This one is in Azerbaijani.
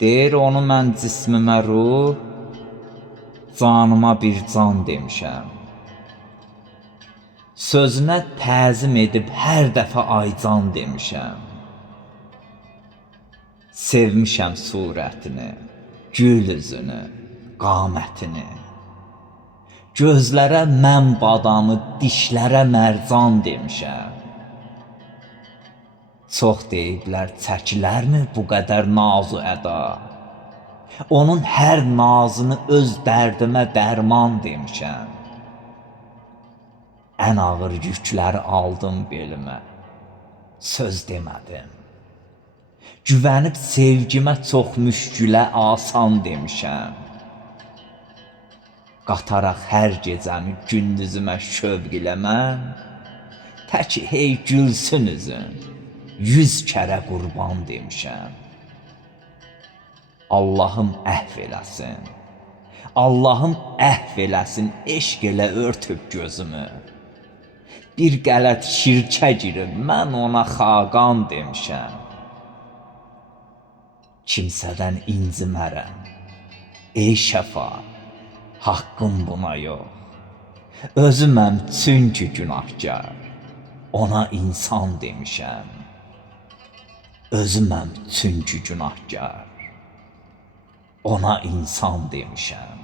Deyir onu mən cismimə ruh, canıma bir can demişəm. Sözünə təzim edib hər dəfə aycan demişəm. Sevmişəm surətini, gül üzünü, qamətini. Gözlərə mən badamı, dişlərə mərcan demişəm. Çox deyiblər, çəkilərmi bu qədər nazu əda? Onun hər nazını öz dərdimə dərman demişəm. Ən ağır yükləri aldım belimə, söz demədim. Güvənib sevgimə çox müşkülə asan demişəm. Qataraq hər gecəmi gündüzümə şövq ilə mən, təki hey gülsün üzün, 100 kərə qurban demişəm. Allahım əhv eləsin, Allahım əhv eləsin, eşq elə örtüb gözümü. Bir qələt şirkə girib mən ona xaqan demişəm. Kimsədən incimərəm, ey şəfa, haqqım buna yox. Özüməm çünki günahkar, ona insan demişəm. Özüməm çünki günahkar, ona insan demişəm.